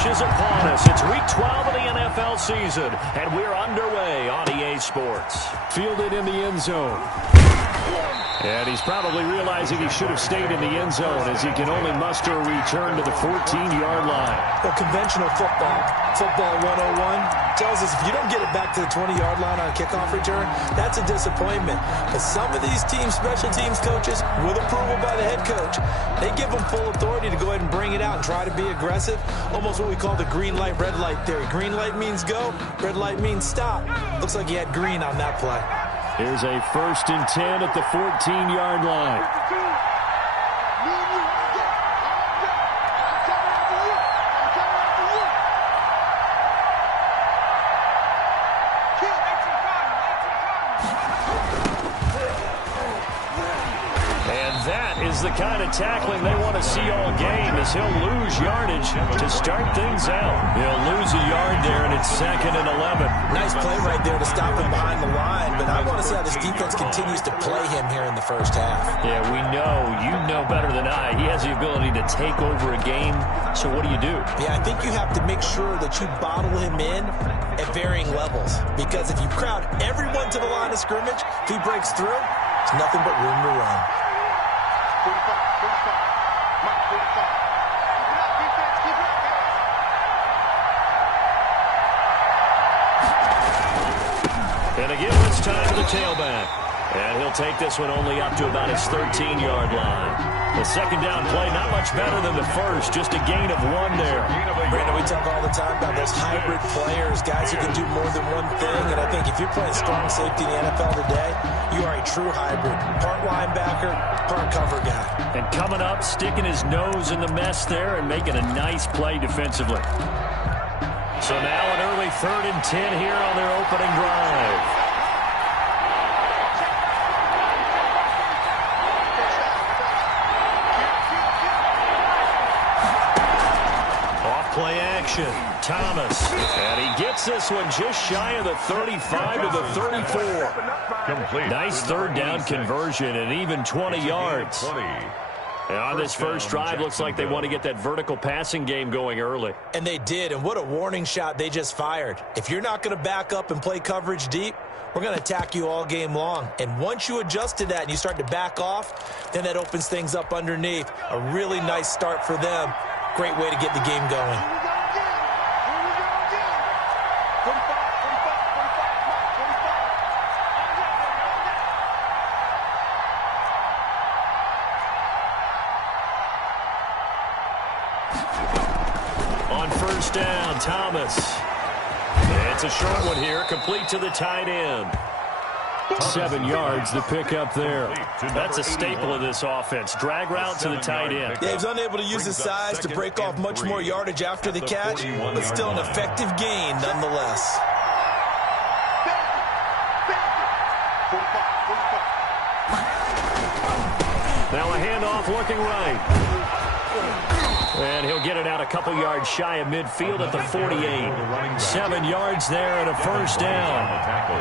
finish is upon us. It's week 12 of the NFL season, and we're underway on EA Sports. Fielded in the end zone. And he's probably realizing he should have stayed in the end zone as he can only muster a return to the 14-yard line. Well, conventional football 101 tells us if you don't get it back to the 20-yard line on a kickoff return, that's a disappointment. But some of these special teams coaches, with approval by the head coach, they give them full authority to go ahead and bring it out and try to be aggressive. Almost what we call the green light, red light theory. Green light means go, red light means stop. Looks like he had green on that play. Here's a 1st and 10 at the 14-yard line. The kind of tackling they want to see all game as he'll lose yardage to start things out. He'll lose a yard there, and it's 2nd and 11. Nice play right there to stop him behind the line, but I want to see how this defense continues to play him here in the first half. Yeah, we know. You know better than I. He has the ability to take over a game, so what do you do? Yeah, I think you have to make sure that you bottle him in at varying levels, because if you crowd everyone to the line of scrimmage, if he breaks through, there's nothing but room to run. 45, 45. Mark 45. Keep it up, defense. Keep it up, And again, this time to the tailback. And he'll take this one only up to about his 13-yard line. The second down play, not much better than the first, just a gain of 1 there. Brandon, we talk all the time about those hybrid players, guys who can do more than one thing. And I think if you're playing strong safety in the NFL today, you are a true hybrid. Part linebacker, part cover guy. And coming up, sticking his nose in the mess there and making a nice play defensively. So now an early 3rd and 10 here on their opening drive. Play action. Thomas. And he gets this one just shy of the 35 to the 34. Complete. Nice 3rd down conversion and even 20 yards. And on this first drive, looks like they want to get that vertical passing game going early. And they did, and what a warning shot they just fired. If you're not going to back up and play coverage deep, we're going to attack you all game long. And once you adjust to that and you start to back off, then that opens things up underneath. A really nice start for them. Great way to get the game going. On first down, Thomas. It's a short one here, complete to the tight end. 7 yards to pick up there. That's a staple of this offense. Drag route to the tight end. Yeah, he's unable to use his size to break off much more yardage after the catch, but still an effective gain nonetheless. Now a handoff looking right. And he'll get it out a couple yards shy of midfield at the 48. 7 yards there and a first down.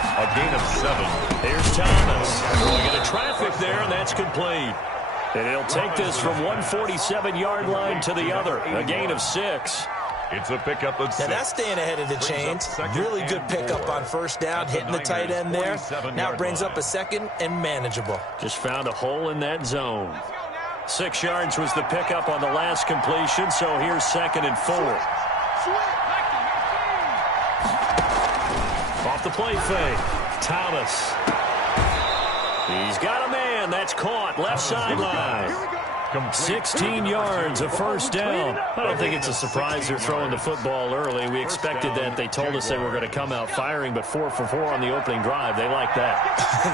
A gain of 7. Here's Thomas. Going into traffic there, and that's complete. And he'll take this from 147-yard line to the other. A gain of 6. It's a pickup of 6. Now that's staying ahead of the chains. Really good pickup on first down, hitting the tight end there. Now brings up a 2nd and manageable. Just found a hole in that zone. 6 yards was the pickup on the last completion, so here's 2nd and 4. Off the play fake. Thomas. He's got a man. That's caught. Left sideline. 16 yards, a first down. I don't think it's a surprise they're throwing the football early. We expected that. They told us they were going to come out firing, but 4 for 4 on the opening drive. They like that.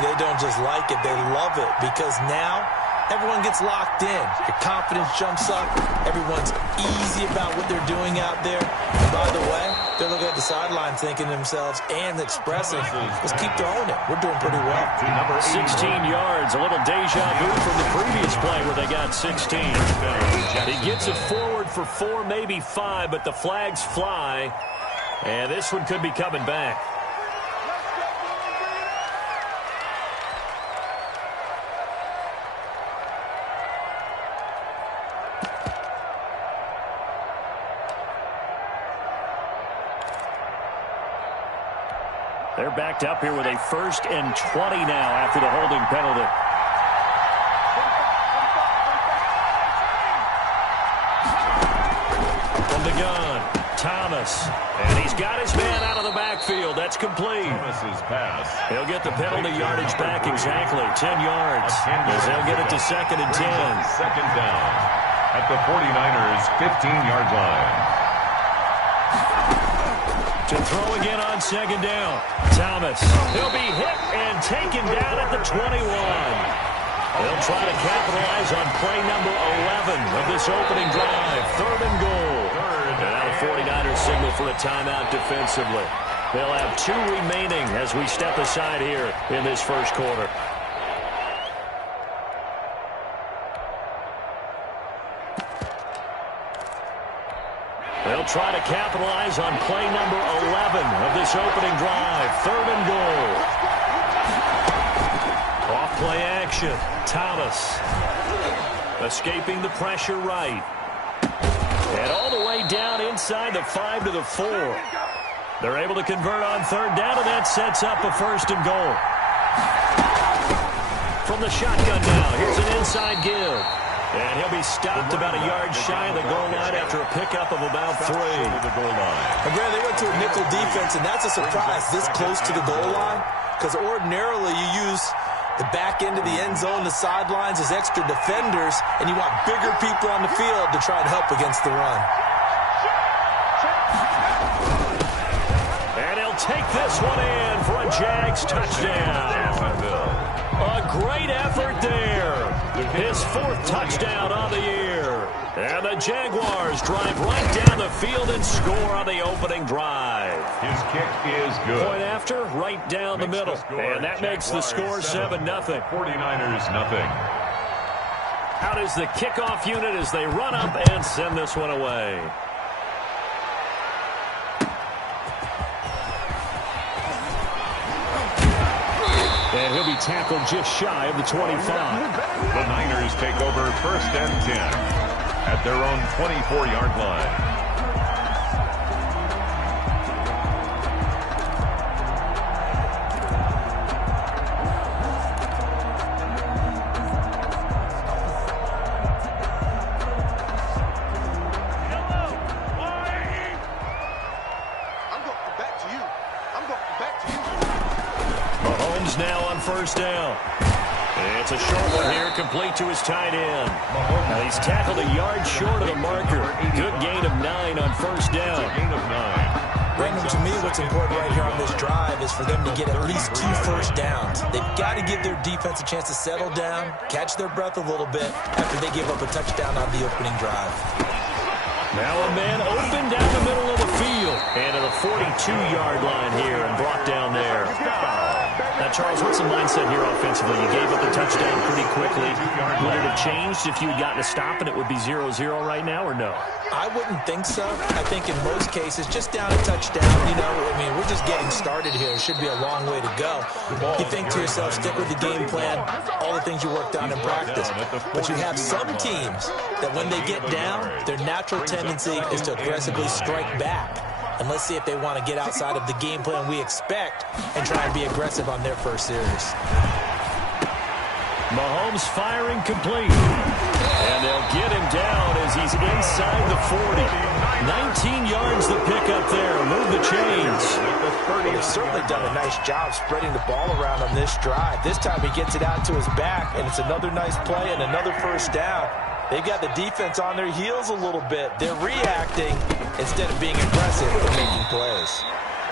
They don't just like it. They love it because now everyone gets locked in. Your confidence jumps up. Everyone's easy about what they're doing out there. And by the way, they're looking at the sideline thinking to themselves and expressing, let's keep throwing it. We're doing pretty well. 16 yards, a little deja vu from the previous play where they got 16. He gets it forward for 4, maybe 5, but the flags fly. And this one could be coming back. They're backed up here with a 1st and 20 now after the holding penalty. From the gun, Thomas. And he's got his man out of the backfield. That's complete. Thomas's pass. He'll get the penalty yardage back exactly, 10 yards. As they'll get it to 2nd and 10. Second down at the 49ers' 15-yard line. To throw again on 2nd down. Thomas. He'll be hit and taken down at the 21. They'll try to capitalize on play number 11 of this opening drive. 3rd and goal. And now the 49ers signal for a timeout defensively. They'll have 2 remaining as we step aside here in this first quarter. They'll try to capitalize on play number 11 of this opening drive. 3rd and goal. Off play action. Thomas escaping the pressure right. And all the way down inside the 5 to the 4. They're able to convert on 3rd down, and that sets up a 1st and goal. From the shotgun now, here's an inside give. And he'll be stopped about a yard shy of the goal line after a pickup of about 3. Again, they went to a nickel defense, and that's a surprise this close to the goal line, because ordinarily you use the back end of the end zone, the sidelines as extra defenders, and you want bigger people on the field to try and help against the run. And he'll take this one in for a Jags touchdown. A great effort there. His 4th touchdown on the year. And the Jaguars drive right down the field and score on the opening drive. His kick is good. Point after, right down the middle. And that makes the score 7-0. 49ers nothing. Out is the kickoff unit as they run up and send this one away. And he'll be tackled just shy of the 25. The Niners take over 1st and 10 at their own 24-yard line. Now on 1st down. It's a short one here, complete to his tight end. Now he's tackled a yard short of the marker. Good gain of 9 on 1st down. Gain of 9. Brandon, to me, what's important right here on this drive is for them to get at least 2 first downs. They've got to give their defense a chance to settle down, catch their breath a little bit after they give up a touchdown on the opening drive. Now a man open down the middle of the field. And to the 42-yard line here and brought down there. Now, Charles, what's the mindset here offensively? You gave up the touchdown pretty quickly. Would it have changed if you had gotten a stop and it would be 0-0 right now, or no? I wouldn't think so. I think in most cases, just down a touchdown, I mean, we're just getting started here. It should be a long way to go. You think to yourself, stick with the game plan, all the things you worked on in practice. But you have some teams that when they get down, their natural tendency is to aggressively strike back. And let's see if they want to get outside of the game plan we expect and try and be aggressive on their first series. Mahomes firing complete. And they'll get him down as he's inside the 40. 19 yards the pickup there. Move the chains. Well, they've certainly done a nice job spreading the ball around on this drive. This time he gets it out to his back, and it's another nice play and another 1st down. They've got the defense on their heels a little bit. They're reacting instead of being aggressive and making plays.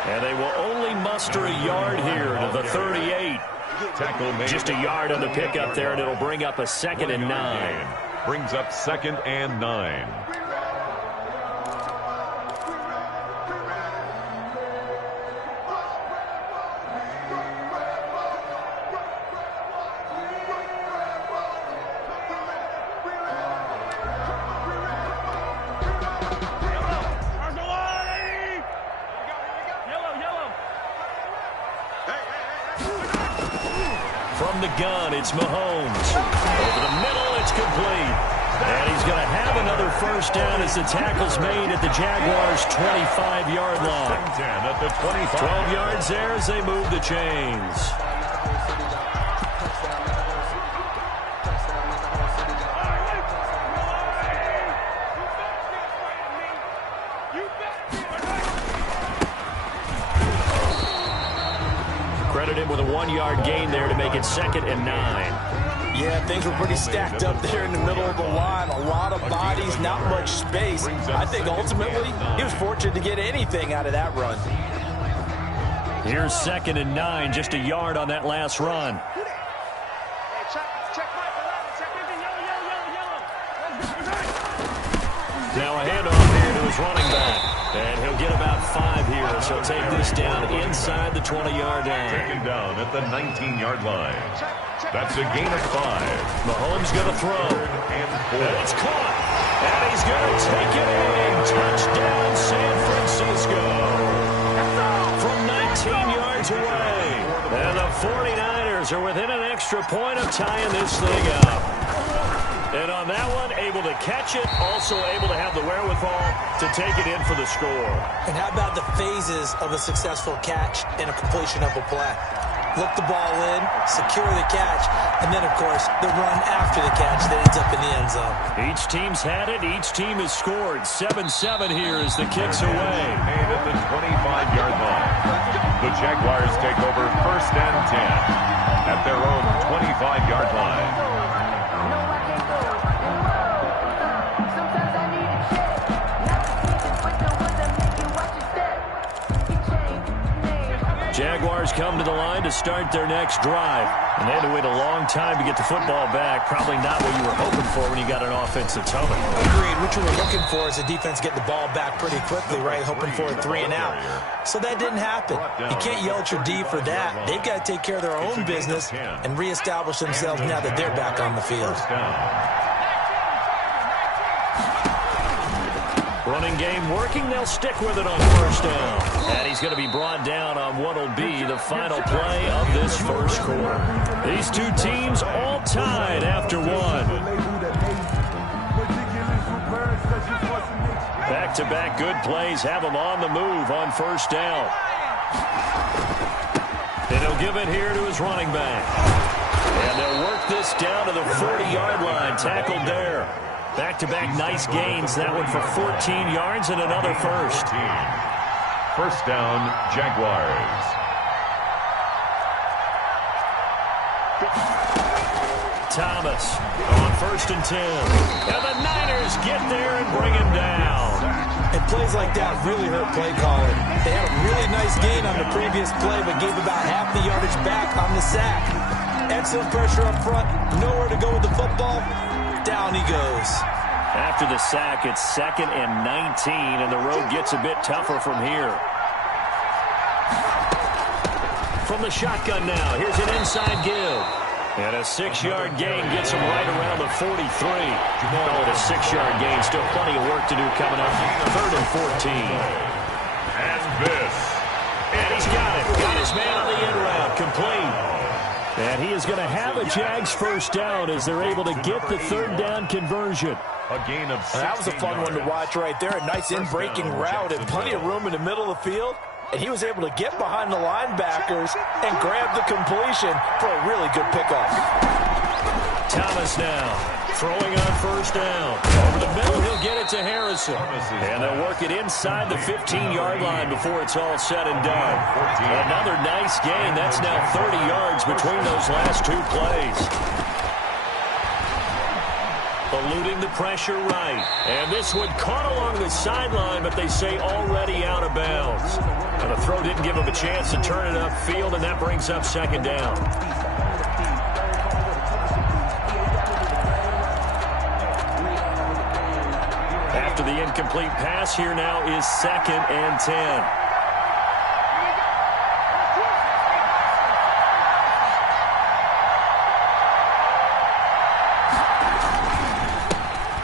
And they will only muster a yard here to the 38. Just a yard on the pickup there, and it'll bring up a 2nd and 9. Brings up 2nd and 9. From the gun, it's Mahomes. Over the middle, it's complete. And he's going to have another first down as the tackle's made at the Jaguars' 25-yard line. 10 at the 25. 12 yards there as they move the chains. Credit him with a 1-yard gain there to make it 2nd and 9. Yeah, things were pretty stacked up there in the middle of the line. A lot of bodies, not much space. I think ultimately he was fortunate to get anything out of that run. Here's 2nd and 9, just a yard on that last run. Now a handoff here to his running back. And he'll get about 5 here as he'll take this down inside the 20-yard line. Taken down at the 19-yard line. That's a gain of 5. Mahomes going to throw. And it's caught. And he's going to take it in. Touchdown, San Francisco. From 19 yards away. And the 49ers are within an extra point of tying this thing up. And on that one, able to catch it, also able to have the wherewithal to take it in for the score. And how about the phases of a successful catch and a completion of a play? Look the ball in, secure the catch, and then, of course, the run after the catch that ends up in the end zone. Each team's had it. Each team has scored. 7-7 here as the kick's away. Made at the 25-yard line. The Jaguars take over 1st and 10 at their own 25-yard line. Jaguars come to the line to start their next drive. And they had to wait a long time to get the football back. Probably not what you were hoping for when you got an offensive tunnel. Agreed. What you were looking for is the defense getting the ball back pretty quickly, right? Hoping for a 3 and out. So that didn't happen. You can't yell at your D for that. They've got to take care of their own business and reestablish themselves now that they're back on the field. Running game working. They'll stick with it on 1st down. And he's going to be brought down on what will be the final play of this first quarter. These two teams all tied after one. Back-to-back good plays have them on the move on 1st down. And he'll give it here to his running back. And they'll work this down to the 40-yard line. Tackled there. Back-to-back nice gains. That one for 14 yards and another first. 1st down, Jaguars. Thomas on 1st and 10. And the Niners get there and bring him down. And plays like that really hurt play calling. They had a really nice gain on the previous play, but gave about half the yardage back on the sack. Excellent pressure up front. Nowhere to go with the football. Down he goes. After the sack, it's 2nd and 19, and the road gets a bit tougher from here. From the shotgun now, here's an inside give. And a 6-yard gain gets him right around the 43. Call it a 6-yard gain. Still plenty of work to do coming up. 3rd and 14. And this. And he's got it. Got his man on the end route. Complete. And he is going to have a Jags first down as they're able to get the 3rd down conversion. A gain of 16 That was a fun one to watch right there. A nice in-breaking route and plenty of room in the middle of the field. And he was able to get behind the linebackers and grab the completion for a really good pickup. Thomas now throwing on 1st down. Over the middle, he'll get it to Harrison. And they'll work it inside the 15-yard line before it's all said and done. Another nice gain. That's now 30 yards between those last 2 plays. Eluding the pressure right. And this one caught along the sideline, but they say already out of bounds. And the throw didn't give him a chance to turn it upfield, and that brings up 2nd down. After the incomplete pass, here now is 2nd and 10.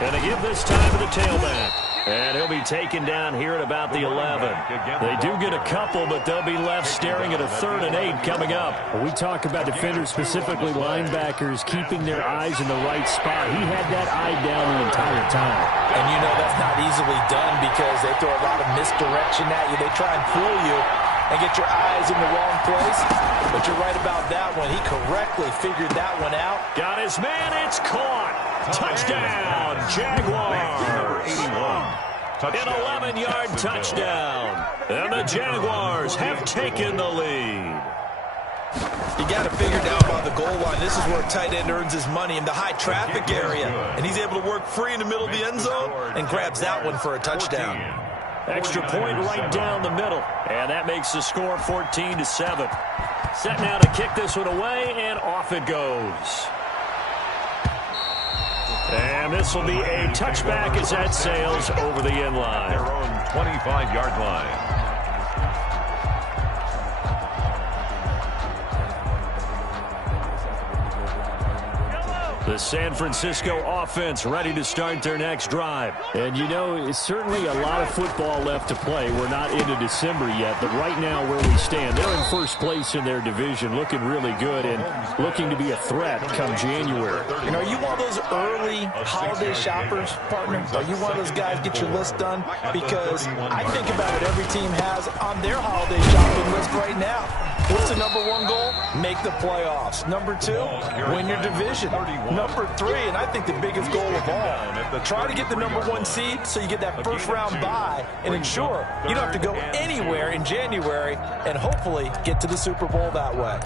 And they give this time to the tailback. And he'll be taken down here at about the 11. They do get a couple, but they'll be left staring at a 3rd and 8 coming up. When we talk about defenders, specifically linebackers, keeping their eyes in the right spot. He had that eye down the entire time. And you know that's not easily done because they throw a lot of misdirection at you. They try and fool you and get your eyes in the wrong place. But you're right about that one. He correctly figured that one out. Got his man. It's caught. Touchdown, Jaguars. 81. An 11-yard touchdown. And the Jaguars have taken the lead. You got to figure down by the goal line. This is where a tight end earns his money in the high traffic area. And he's able to work free in the middle of the end zone and grabs that one for a touchdown. Extra point right down the middle. And that makes the score 14-7. Set now to kick this one away, and off it goes. And this will be a touchback as that sails over the end line. Their own 25-yard line. The San Francisco offense ready to start their next drive. And, you know, it's certainly a lot of football left to play. We're not into December yet, but right now where we stand, they're in first place in their division, looking really good and looking to be a threat come January. You know, are you one of those early holiday shoppers, partner? Are you one of those guys get your list done? Because I think about what every team has on their holiday shopping list right now. What's the #1 goal? Make the playoffs. #2, win your division. #3, and I think the biggest goal of all, try to get the #1 seed so you get that first-round bye and ensure you don't have to go anywhere in January and hopefully get to the Super Bowl that way.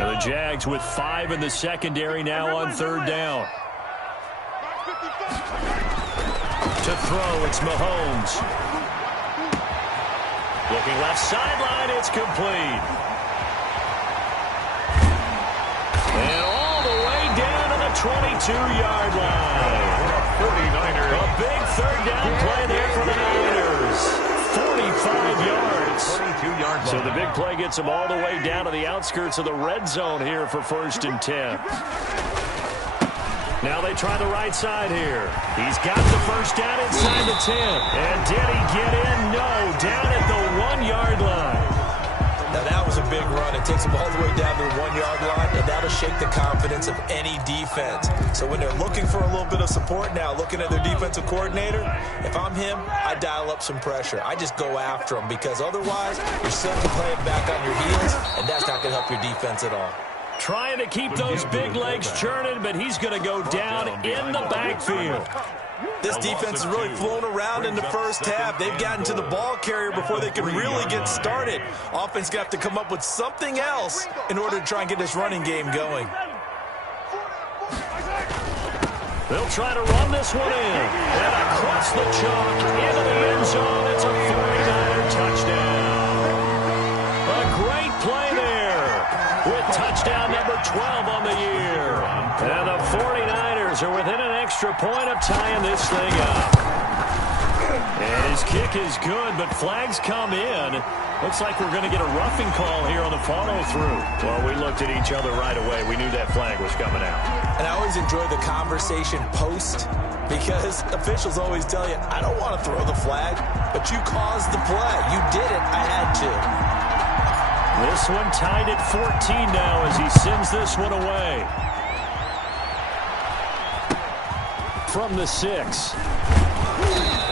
And the Jags with 5 in the secondary now on 3rd down. To throw, it's Mahomes. Looking left sideline, it's complete. And all the way down to the 22-yard line. 49ers. A big 3rd down play there for the Niners. 45 yards. 32-yard So the big play gets them all the way down to the outskirts of the red zone here for 1st and 10. Now they try the right side here. He's got the first down inside the 10. And did he get in? No. Down at the 1-yard line. Now that was a big run. It takes them all the way down to the 1-yard line, and that'll shake the confidence of any defense. So when they're looking for a little bit of support now, looking at their defensive coordinator, if I'm him, I dial up some pressure. I just go after them because otherwise you're simply playing back on your heels, and that's not going to help your defense at all. Trying to keep those big legs churning, but he's going to go down in the backfield. This defense has really flown around in the first half. They've gotten to the ball carrier before they can really get started. Offense got to come up with something else in order to try and get this running game going. They'll try to run this one in. And across the chalk into the end zone. It's a 49er touchdown. A great play there with touchdown number 12 on the year. And the 49ers are within an extra point of tying this thing up. And his kick is good, but flags come in. Looks like we're going to get a roughing call here on the follow-through. Well, we looked at each other right away. We knew that flag was coming out. And I always enjoy the conversation post because officials always tell you, I don't want to throw the flag, but you caused the play. You did it. I had to. This one tied at 14 now as he sends this one away. From the 6.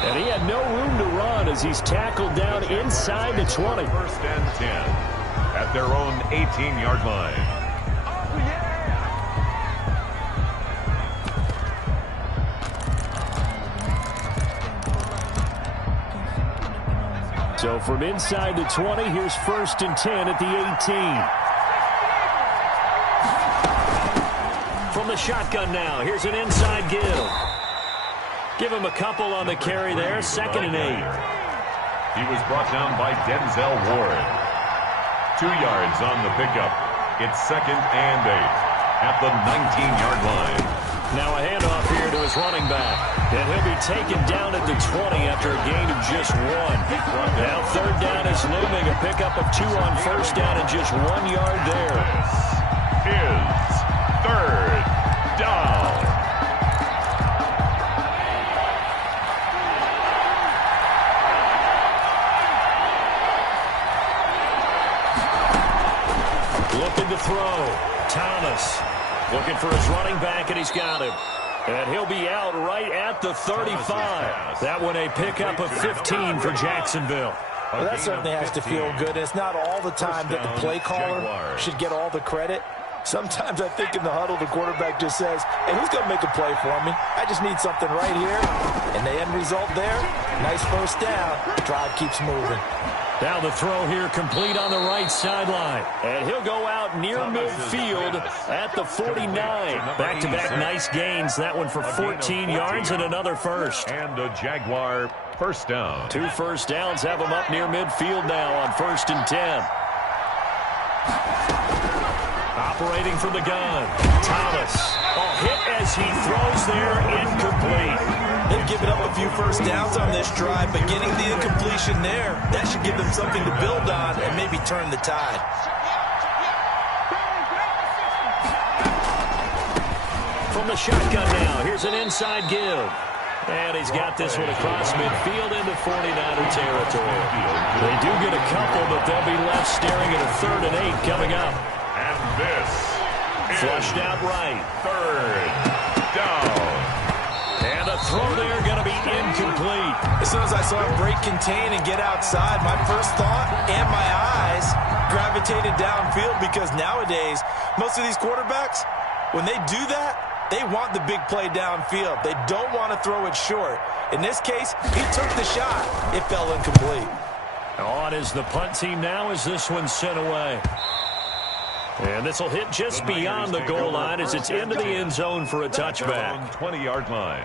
And he had no room to run as he's tackled down inside the 20. 1st and 10 at their own 18-yard line. So from inside the 20, here's 1st and 10 at the 18. From the shotgun now, here's an inside give. Give him a couple on the carry there. 2nd and 8. He was brought down by Denzel Ward. 2 yards on the pickup. It's 2nd and 8 at the 19-yard line. Now a handoff here to his running back. And he'll be taken down at the 20 after a gain of just 1. Now 3rd down is looming. A pickup of 2 on 1st down and just 1 yard there. is third down. Looking to throw. Thomas looking for his running back, and he's got him. And he'll be out right at the 35. That one a pickup of 15 for Jacksonville. Well, that certainly has to feel good. It's not all the time that the play caller should get all the credit. Sometimes I think in the huddle, the quarterback just says, hey, who's going to make a play for me? I just need something right here. And the end result there, nice first down. Drive keeps moving. Now the throw here complete on the right sideline. And he'll go out near midfield at the 49. Back-to-back nice gains. That one for 14 yards and another first. And a Jaguar first down. 2 first downs have him up near midfield now on 1st and 10. Operating from the gun. Thomas. A hit as he throws there, incomplete. They've given up a few first downs on this drive, but getting the incompletion there, that should give them something to build on and maybe turn the tide. From the shotgun now, here's an inside give. And he's got this one across midfield into 49er territory. They do get a couple, but they'll be left staring at a 3rd and 8 coming up. And this flushed out right. Third down. And a throw there going to be incomplete. As soon as I saw him break contain and get outside, my first thought and my eyes gravitated downfield, because nowadays, most of these quarterbacks, when they do that, they want the big play downfield. They don't want to throw it short. In this case, he took the shot. It fell incomplete. On is the punt team now as this one's sent away. And this will hit just beyond the goal line as it's into the end zone for a touchback. 20-yard line.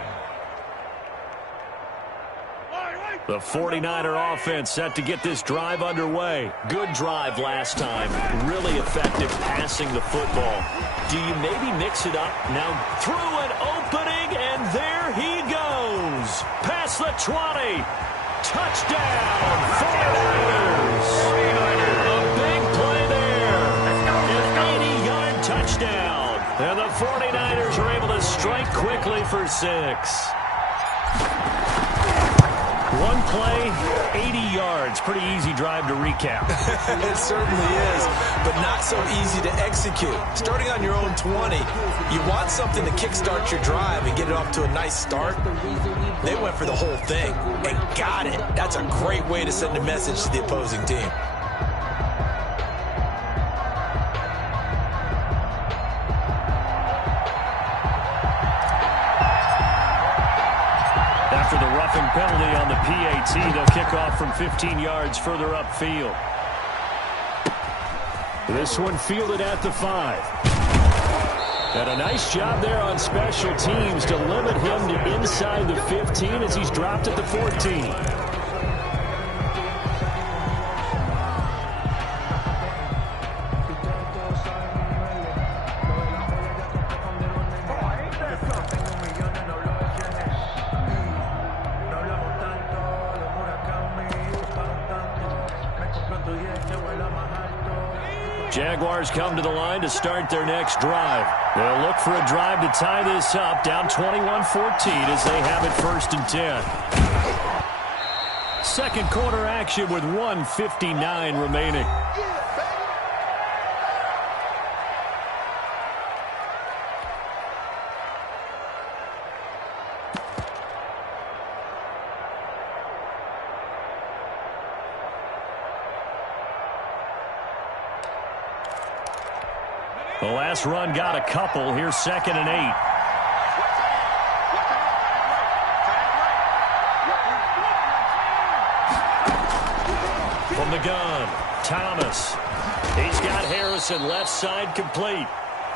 The 49er offense set to get this drive underway. Good drive last time. Really effective passing the football. Do you maybe mix it up? Now through an opening, and there he goes. Past the 20. Touchdown, 49ers. A big play there. An 80-yard touchdown. And the 49ers are able to strike quickly for 6. One play, 80 yards. Pretty easy drive to recap. It certainly is, but not so easy to execute. Starting on your own 20, you want something to kickstart your drive and get it off to a nice start. They went for the whole thing and got it. That's a great way to send a message to the opposing team. After the roughing penalty on the PAT, they'll kick off from 15 yards further upfield. This one fielded at the 5. And a nice job there on special teams to limit him to inside the 15 as he's dropped at the 14. Jaguars come to the line to start their next drive. They'll look for a drive to tie this up, down 21-14 as they have it 1st and 10. Second quarter action with 1:59 remaining. The last run got a couple. Here's 2nd and 8. From the gun, Thomas. He's got Harrison left side complete.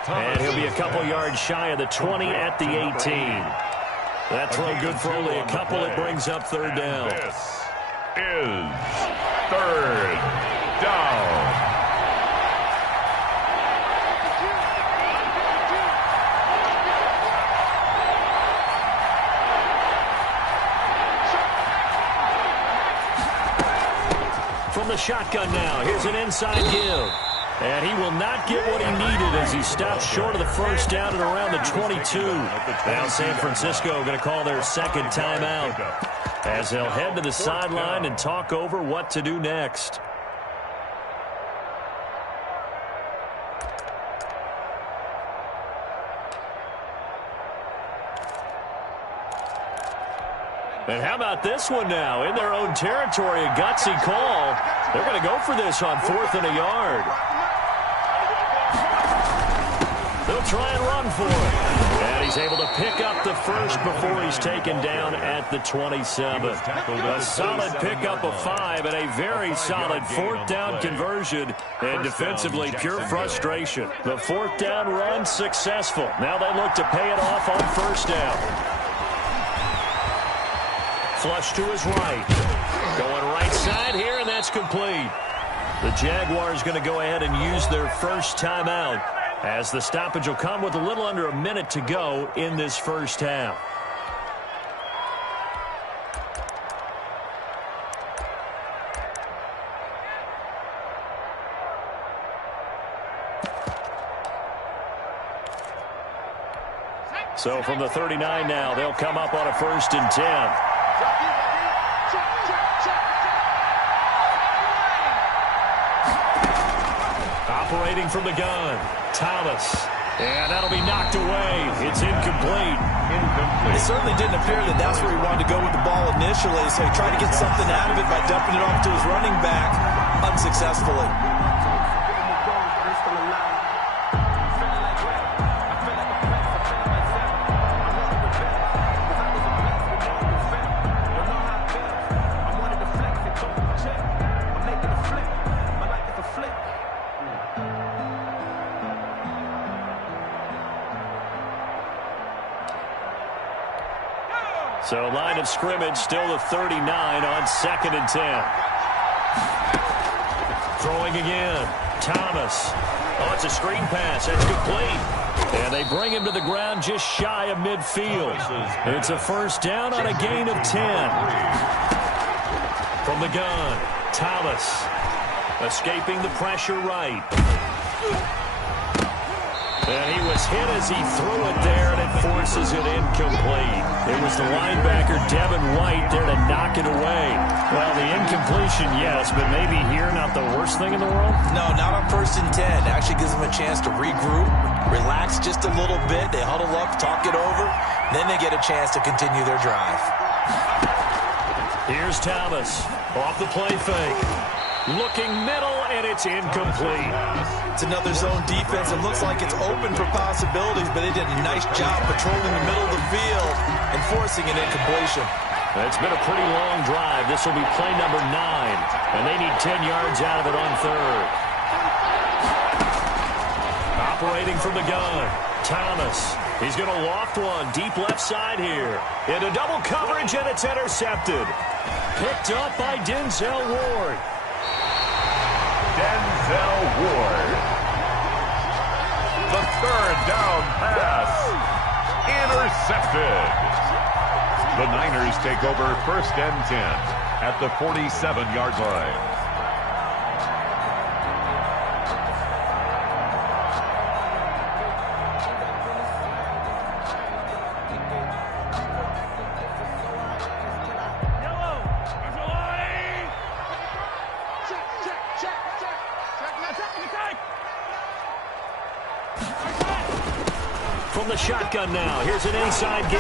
And he'll be a couple yards shy of the 20 at the 18. That throw good for only a couple. It brings up 3rd down. This is 3rd down. From the shotgun now, here's an inside give. And he will not get what he needed as he stopped short of the first down at around the 22. Now San Francisco going to call their second timeout as they'll head to the sideline and talk over what to do next. And how about this one now? In their own territory, a gutsy call. They're going to go for this on 4th and a yard. They'll try and run for it. And he's able to pick up the first before he's taken down at the 27. A solid pickup of 5 and a very solid 4th down conversion. And defensively, pure frustration. The 4th down run successful. Now they look to pay it off on first down. Flush to his right. Going right side here, and that's complete. The Jaguars going to go ahead and use their first timeout as the stoppage will come with a little under a minute to go in this first half. So from the 39 now, they'll come up on a 1st and 10. Operating from the gun, Thomas. And that'll be knocked away. It's incomplete. It certainly didn't appear that that's where he wanted to go with the ball initially, so he tried to get something out of it by dumping it off to his running back unsuccessfully. So line of scrimmage still the 39 on 2nd and 10. Throwing again. Thomas. Oh, it's a screen pass. That's complete. And they bring him to the ground just shy of midfield. It's a first down on a gain of 10. From the gun, Thomas. Escaping the pressure right. And he was hit as he threw it there, and it forces it incomplete. It was the linebacker, Devin White, there to knock it away. Well, the incompletion, yes, but maybe here not the worst thing in the world? No, not on 1st and 10. Actually gives them a chance to regroup, relax just a little bit. They huddle up, talk it over, then they get a chance to continue their drive. Here's Thomas off the play fake. Looking middle, and it's incomplete. It's another zone defense. It looks like it's open for possibilities, but they did a nice job patrolling the middle of the field and forcing an incompletion. It's been a pretty long drive. This will be play number 9, and they need 10 yards out of it on 3rd. Operating from the gun, Thomas. He's going to loft one deep left side here. Into double coverage, and it's intercepted. Picked up by Denzel Ward. Denzel Ward. The 3rd down pass. Intercepted. The Niners take over 1st and 10 at the 47-yard line. From the shotgun now, here's an inside give.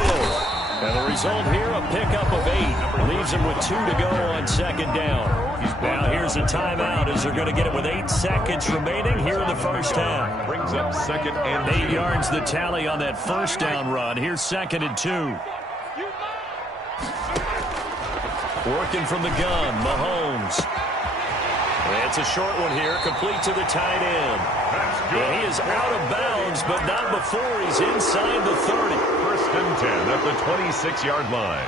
And the result here, a pickup of 8. Leaves him with 2 to go on 2nd down. Now here's a timeout as they're going to get it with 8 seconds remaining here in the first half. Brings up 2nd and 8 yards the tally on that first down run. Here's 2nd and 2. Working from the gun, Mahomes. It's a short one here, complete to the tight end. And he is out of bounds, but not before he's inside the 30. 1st and 10 at the 26-yard line.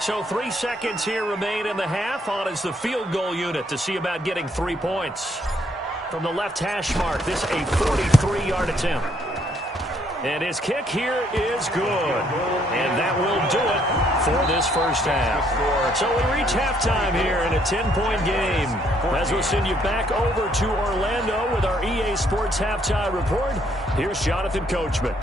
So 3 seconds here remain in the half. On is the field goal unit to see about getting 3 points. From the left hash mark, this a 43-yard attempt. And his kick here is good. And that will do it for this first half. So we reach halftime here in a 10-point game. As we'll send you back over to Orlando with our EA Sports Halftime Report, here's Jonathan Coachman.